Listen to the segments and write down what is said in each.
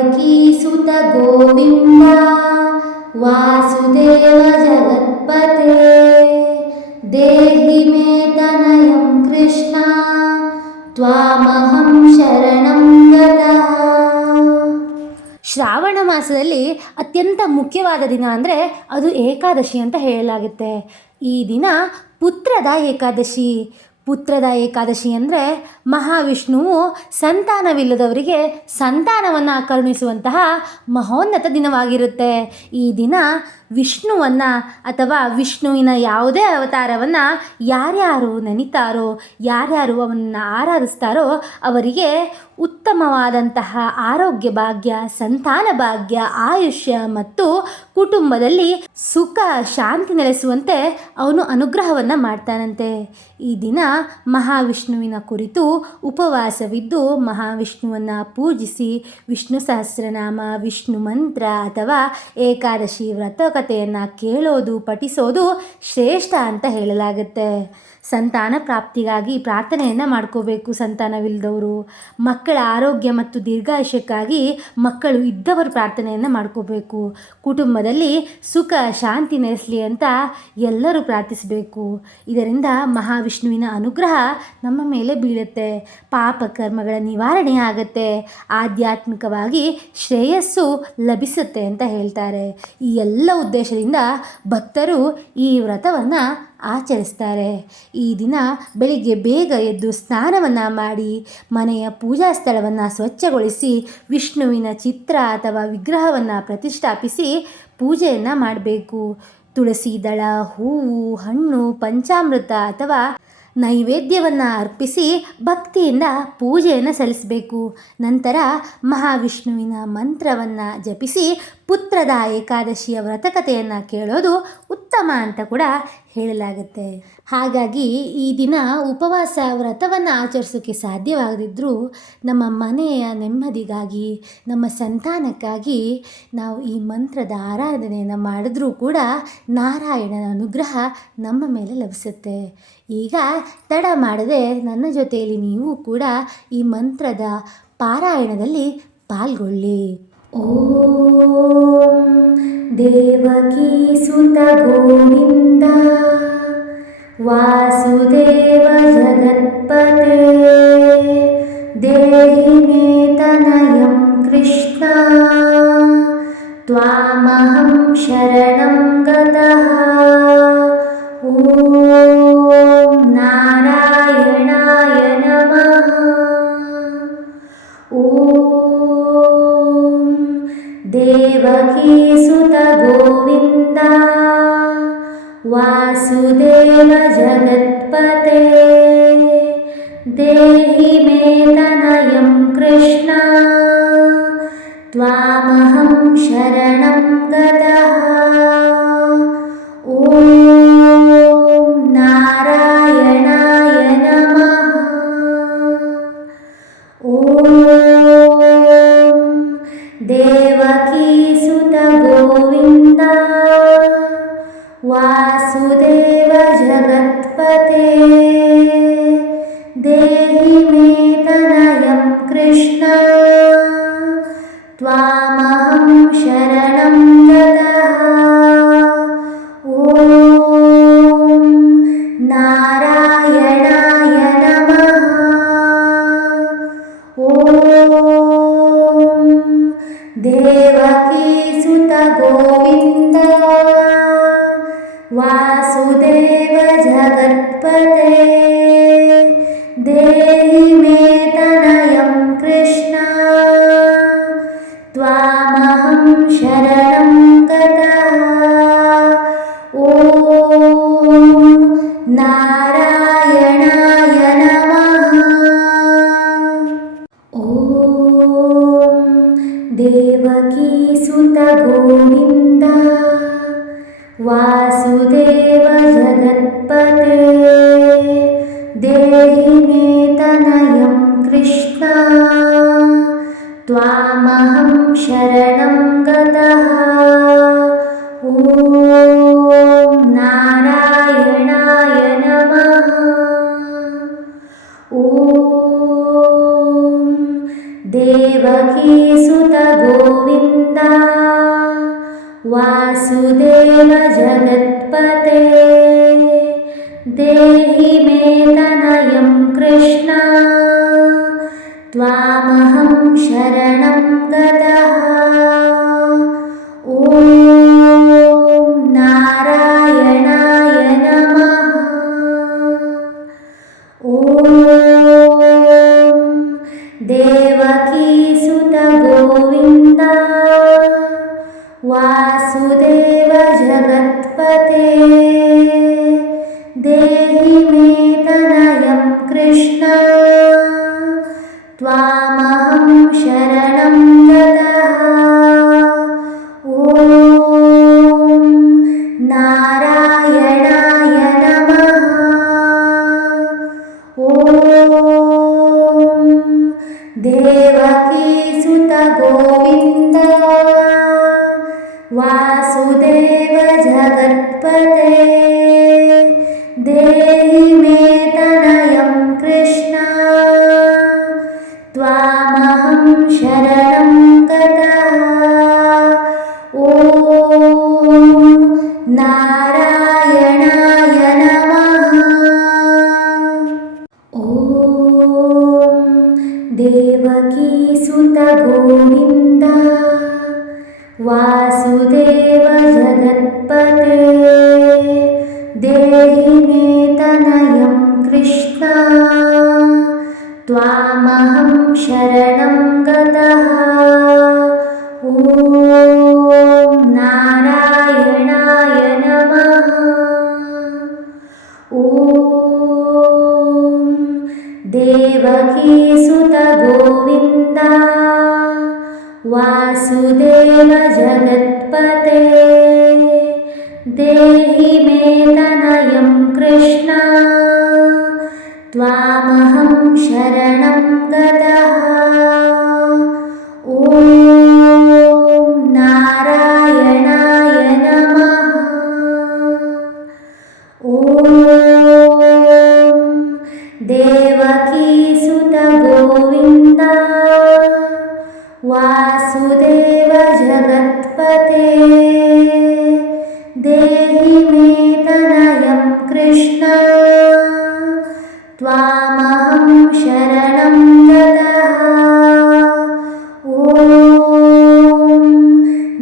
ದೇವಕೀಸುತ ಗೋವಿಂದ ವಾಸುದೇವ ಜಗತ್ಪತೆ ದೇಹಿ ಮೇ ತನಯಂ ಕೃಷ್ಣ ತ್ವಾಮಹಂ ಶರಣಂ ಗತಃ. ಶ್ರಾವಣ ಮಾಸದಲ್ಲಿ ಅತ್ಯಂತ ಮುಖ್ಯವಾದ ದಿನ ಅಂದರೆ ಅದು ಏಕಾದಶಿ ಅಂತ ಹೇಳಲಾಗುತ್ತೆ. ಈ ದಿನ ಪುತ್ರದ ಏಕಾದಶಿ. ಪುತ್ರದ ಏಕಾದಶಿ ಅಂದರೆ ಮಹಾವಿಷ್ಣುವು ಸಂತಾನವಿಲ್ಲದವರಿಗೆ ಸಂತಾನವನ್ನು ಕರುಣಿಸುವಂತಹ ಮಹೋನ್ನತ ದಿನವಾಗಿರುತ್ತೆ. ಈ ದಿನ ವಿಷ್ಣುವನ್ನು ಅಥವಾ ವಿಷ್ಣುವಿನ ಯಾವುದೇ ಅವತಾರವನ್ನು ಯಾರ್ಯಾರು ನೆನಿತಾರೋ, ಯಾರ್ಯಾರು ಅವನನ್ನು ಆರಾಧಿಸ್ತಾರೋ ಅವರಿಗೆ ಉತ್ತಮವಾದಂತಹ ಆರೋಗ್ಯ ಭಾಗ್ಯ, ಸಂತಾನ ಭಾಗ್ಯ, ಆಯುಷ್ಯ ಮತ್ತು ಕುಟುಂಬದಲ್ಲಿ ಸುಖ ಶಾಂತಿ ನೆಲೆಸುವಂತೆ ಅವನು ಅನುಗ್ರಹವನ್ನು ಮಾಡ್ತಾನಂತೆ. ಈ ದಿನ ಮಹಾವಿಷ್ಣುವಿನ ಕುರಿತು ಉಪವಾಸವಿದ್ದು ಮಹಾವಿಷ್ಣುವನ್ನು ಪೂಜಿಸಿ ವಿಷ್ಣು ಸಹಸ್ರನಾಮ, ವಿಷ್ಣು ಮಂತ್ರ ಅಥವಾ ಏಕಾದಶಿ ವ್ರತಕಥೆಯನ್ನು ಕೇಳೋದು, ಪಠಿಸೋದು ಶ್ರೇಷ್ಠ ಅಂತ ಹೇಳಲಾಗುತ್ತೆ. ಸಂತಾನ ಪ್ರಾಪ್ತಿಗಾಗಿ ಪ್ರಾರ್ಥನೆಯನ್ನು ಮಾಡ್ಕೋಬೇಕು. ಸಂತಾನವಿಲ್ಲದವರು ಮಕ್ಕಳ ಆರೋಗ್ಯ ಮತ್ತು ದೀರ್ಘಾಯುಷ್ಯಕ್ಕಾಗಿ ಮಕ್ಕಳು ಇದ್ದವರು ಪ್ರಾರ್ಥನೆಯನ್ನು ಮಾಡ್ಕೋಬೇಕು. ಕುಟುಂಬದಲ್ಲಿ ಸುಖ ಶಾಂತಿ ನೆಲೆಸಲಿ ಅಂತ ಎಲ್ಲರೂ ಪ್ರಾರ್ಥಿಸಬೇಕು. ಇದರಿಂದ ಮಹಾವಿಷ್ಣುವಿನ ಅನುಗ್ರಹ ನಮ್ಮ ಮೇಲೆ ಬೀಳುತ್ತೆ. ಪಾಪ ಕರ್ಮಗಳ ನಿವಾರಣೆ ಆಗುತ್ತೆ. ಆಧ್ಯಾತ್ಮಿಕವಾಗಿ ಶ್ರೇಯಸ್ಸು ಲಭಿಸುತ್ತೆ ಅಂತ ಹೇಳ್ತಾರೆ. ಈ ಎಲ್ಲ ಉದ್ದೇಶದಿಂದ ಭಕ್ತರು ಈ ವ್ರತವನ್ನು ಆಚರಿಸ್ತಾರೆ. ಈ ದಿನ ಬೆಳಿಗ್ಗೆ ಬೇಗ ಎದ್ದು ಸ್ನಾನವನ್ನು ಮಾಡಿ ಮನೆಯ ಪೂಜಾ ಸ್ಥಳವನ್ನು ಸ್ವಚ್ಛಗೊಳಿಸಿ ವಿಷ್ಣುವಿನ ಚಿತ್ರ ಅಥವಾ ವಿಗ್ರಹವನ್ನು ಪ್ರತಿಷ್ಠಾಪಿಸಿ ಪೂಜೆಯನ್ನು ಮಾಡಬೇಕು. ತುಳಸಿ ದಳ, ಹೂವು, ಹಣ್ಣು, ಪಂಚಾಮೃತ ಅಥವಾ ನೈವೇದ್ಯವನ್ನು ಅರ್ಪಿಸಿ ಭಕ್ತಿಯಿಂದ ಪೂಜೆಯನ್ನು ಸಲ್ಲಿಸಬೇಕು. ನಂತರ ಮಹಾವಿಷ್ಣುವಿನ ಮಂತ್ರವನ್ನು ಜಪಿಸಿ ಪುತ್ರದ ಏಕಾದಶಿಯ ವ್ರತಕಥೆಯನ್ನು ಕೇಳೋದು ಉತ್ತಮ ಅಂತ ಕೂಡ ಹೇಳಲಾಗುತ್ತೆ. ಹಾಗಾಗಿ ಈ ದಿನ ಉಪವಾಸ ವ್ರತವನ್ನು ಆಚರಿಸೋಕ್ಕೆ ಸಾಧ್ಯವಾಗದಿದ್ದರೂ ನಮ್ಮ ಮನೆಯ ನೆಮ್ಮದಿಗಾಗಿ, ನಮ್ಮ ಸಂತಾನಕ್ಕಾಗಿ ನಾವು ಈ ಮಂತ್ರದ ಆರಾಧನೆಯನ್ನು ಮಾಡಿದ್ರೂ ಕೂಡ ನಾರಾಯಣನ ಅನುಗ್ರಹ ನಮ್ಮ ಮೇಲೆ ಲಭಿಸುತ್ತೆ. ಈಗ ತಡ ಮಾಡದೆ ನನ್ನ ಜೊತೆಯಲ್ಲಿ ನೀವು ಕೂಡ ಈ ಮಂತ್ರದ ಪಾರಾಯಣದಲ್ಲಿ ಪಾಲ್ಗೊಳ್ಳಿ. ಓಂ ದೇವಕೀಸುತ ಗೋವಿಂದ ವಾಸುದೇವ ಜಗತ್ಪತೆ ದೇಹಿ ಮೇ ತನಯಂ ಕೃಷ್ಣ ತ್ವಾಮಹಂ ಶರಣಂ ಗತಃ. ಓಂ ನಾರಾಯಣಾಯ ನಮಃ. ಓಂ ದೇವಕೀಸುತ ಗೋವಿಂದ ವಾಸುದೇವ ಜಗತ್ಪತೆ ದೇಹಿ ಮೇ ತನಯಂ ಕೃಷ್ಣ ತ್ವಾಮಹಂ ಶರಣಂ ಗತಃ. ಓಂ ನಾರಾಯಣಾಯ ನಮಃ. ಓಂ ದೇವಕೀಸುತ ಗೋವಿಂದ ವಾಸುದೇವ ಜಗತ್ಪತೆ ದೇಹಿ ಮೇ ತನಯಂ ಕೃಷ್ಣ ತ್ವಾಮಹಂ ಶರಣಂ ಗತಃ. ಓಂ ನಾರಾಯಣಾಯ ನಮಃ. ಓಂ ದೇವಕೀಸುತ ಗೋವಿಂದ ವಾಸುದೇವ ಜಗತ್ಪತೆ ದೇಹಿ ಮೇ ತನಯಂ ಕೃಷ್ಣ ತ್ವಾಮಹಂ ಶರಣಂ ಗತಃ. ಓಂ ನಾರಾಯಣಾಯ ನಮಃ. ಓಂ ದೇವಕೀಸುತ ಗೋವಿಂದ ವಾಸುದೇವ ಜಗತ್ಪತೆ ದೇಹಿ ಮೇ ತನಯಂ ಕೃಷ್ಣ ತ್ವಾಮಹಂ ಶರಣಂ ಗತಃ. ಓಂ ನಾರಾಯಣಾಯ ನಮಃ. ಓಂ देवकीसुत गोविन्द वासुदेव जगत्पते देहि मे तनयं कृष्ण त्वामहं शरणं गतः। ॐ नारायणाय नमः। ॐ देवकीसुत गोविन्द वासुदेव जगत्पते देहि मे तनयं कृष्ण त्वामहं शरणं गतः। ॐ नारायणाय नमः। ॐ देवकीसुत गोविन्द वासुदेव जगत्पते देहि मे तनयं कृष्ण त्वामहं शरणं गतः। ॐ नारायणाय नमः। ॐ देवकीसुत गोविन्द वासुदेव जगत्पते देहि मे तनयं कृष्ण त्वामहं शरणं गतः। ॐ नारायणाय नमः। ॐ देवकीसुत गोविन्द वासुदेव जगत्पते देहि मे तनयं कृष्ण त्वामहं शरणं गतः। ॐ नारायणाय नमः। ॐ देवकीसुत गोविन्द वासुदेव जगत्पते देहि मे तनयं कृष्ण त्वामहं शरणं गतः। ॐ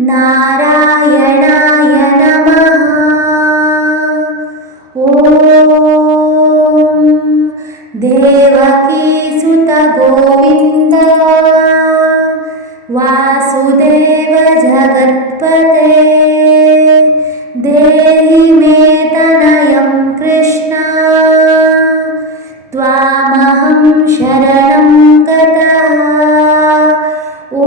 नारायणाय नमः। ॐ देवकीसुत गोविन्द वासुदेव जगत्पते देहि मे तनयं कृष्ण त्वामहं शरणं गतः। ॐ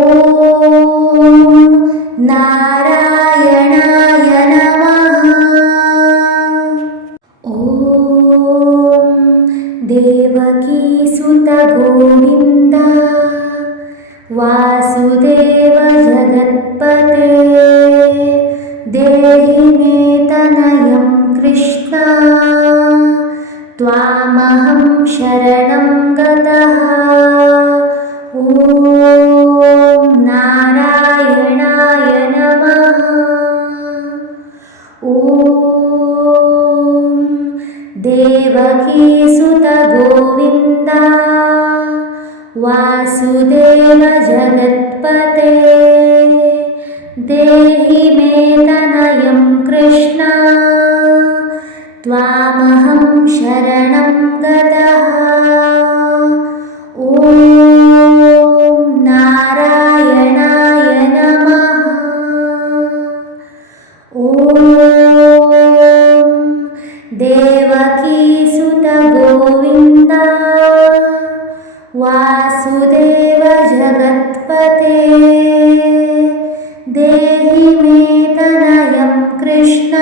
नारायणाय नमः। ॐ देवकीसुत गोविन्द वासुदेव जगत्पते देहि मे तनयं कृष्ण त्वामहं शरणं गतः। ॐ नारायणाय नमः। ॐ देवकीसुत गोविन्द वासुदेव जगत्पते देहि मे तनयं कृष्ण त्वामहं शरणं गतः। ॐ नारायणाय नमः। ॐ देवकीसुत गोविन्द वासुदेव जगत्पते देहि मे तनयं कृष्ण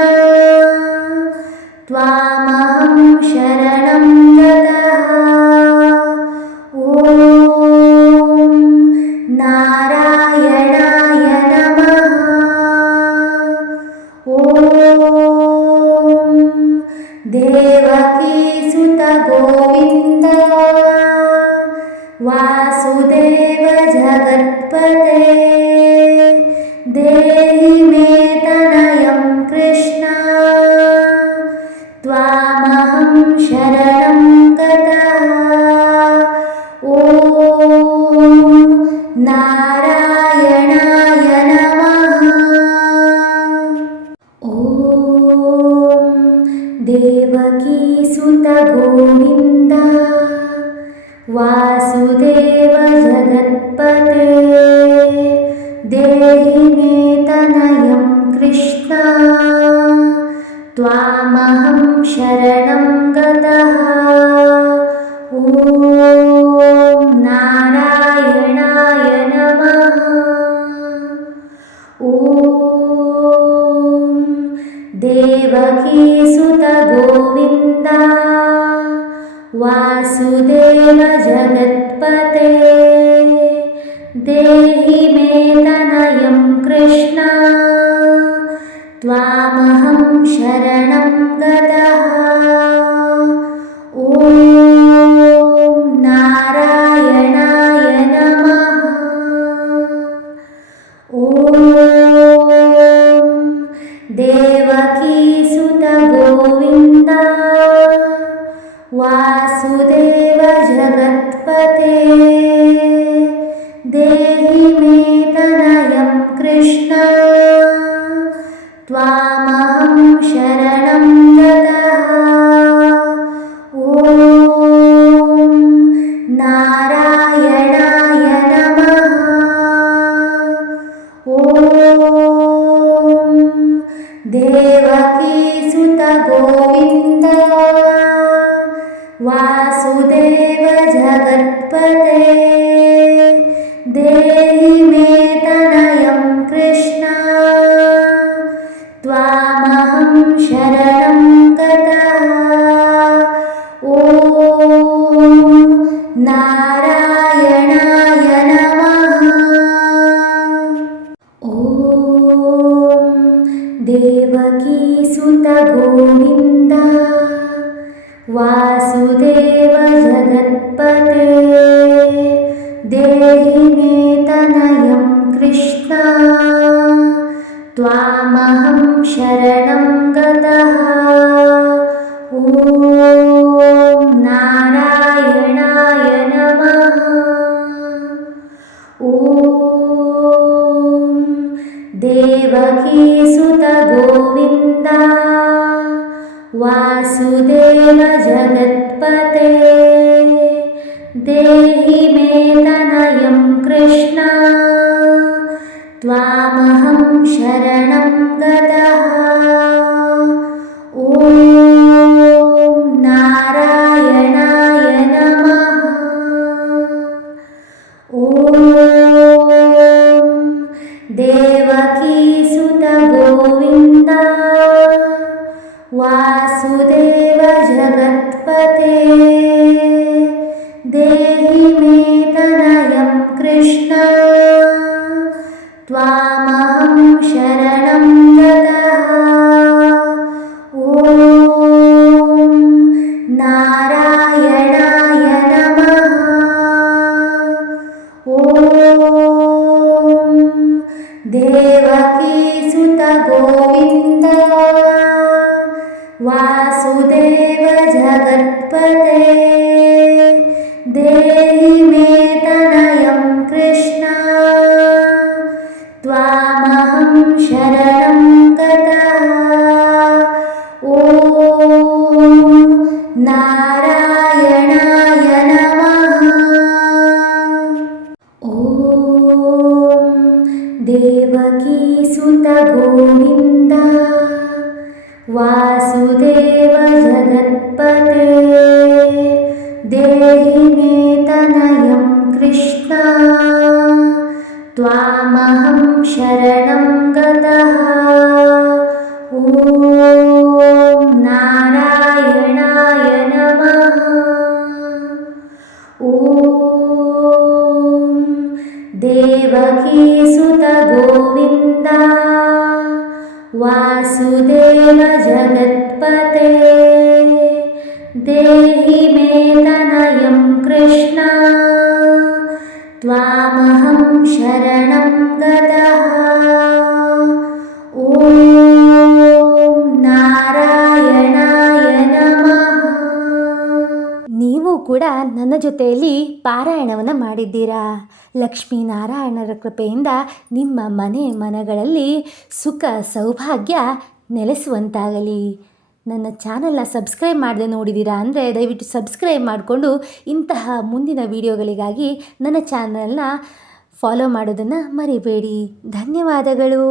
त्वामहं शरणं गतः। ॐ नारायणाय नमः। ॐ देवकीसुत गोविन्द वासुदेव नारायणाय नमः। ॐ देवकीसुत गोविन्द वासुदेव जगत्पते देहि मे तनयं कृष्ण त्वामहं शरणं गतः। ॐ नारायणाय नमः। ॐ देवकीसुत गोविन्द वासुदेव जगत्पते देहि मे तनयं कृष्ण त्वामहं शरणं गतः। ॐ नारायणाय नमः। ॐ देवकीसुत गोविन्द वासुदेव जगत्पते देहि मे तनयं कृष्ण त्वामहं शरणं गतः। ॐ नारायणाय नमः। ॐ देवकीसुत गोविन्द वासुदेव जगत्पते देहि मे तनयं कृष्ण त्वामहं शरणं गतः। ॐ नारायणाय नमः। ॐ देवकीसुत गोविन्द वासुदेव जगत्पते देहि मे तनयं कृष्ण त्वामहं शरणं गतः। ॐ नारायणाय नमः। ॐ देवकीसुत गोविन्द वासुदेव जगत्पते देहि मे तनयं कृष्ण त्वामहं शरणं गतः। ॐ नारायणाय नमः। ॐ देवकीसुत गोविन्द वासुदेव जगत्पते देहि मे तनयं कृष्ण त्वामहं शरणं गतः। ॐ नारायणाय नमः। ॐ देवकीसुत गोविन्द वासुदेव जगत्पते देहि मे तनयं कृष्ण त्वामहं शरणं गतः। ॐ नारायणाय नमः। ॐ देवकीसुत गोविन्द वासुदेव जगत्पते देहि मे तनयं कृष्ण त्वामहं शरणं गतः। ॐ नारायणाय नमः। ॐ देवकीसुत गोविन्द वासुदेव जगत्पते देहि मे तनयं कृष्ण त्वामहं शरणं गतः। ॐ नारायणाय नमः। ನೀವು ಕೂಡ ನನ್ನ ಜೊತೆಯಲ್ಲಿ ಪಾರಾಯಣವನ್ನು ಮಾಡಿದ್ದೀರಾ. ಲಕ್ಷ್ಮೀನಾರಾಯಣರ ಕೃಪೆಯಿಂದ ನಿಮ್ಮ ಮನೆಗಳಲ್ಲಿ ಸುಖ ಸೌಭಾಗ್ಯ ನೆಲೆಸುವಂತಾಗಲಿ. ನನ್ನ ಚಾನಲ್ನ ಸಬ್ಸ್ಕ್ರೈಬ್ ಮಾಡದೆ ನೋಡಿದ್ದೀರಾ ಅಂದರೆ ದಯವಿಟ್ಟು ಸಬ್ಸ್ಕ್ರೈಬ್ ಮಾಡಿಕೊಂಡು ಇಂತಹ ಮುಂದಿನ ವಿಡಿಯೋಗಳಿಗಾಗಿ ನನ್ನ ಚಾನಲ್ನ ಫಾಲೋ ಮಾಡೋದನ್ನು ಮರಿಬೇಡಿ. ಧನ್ಯವಾದಗಳು.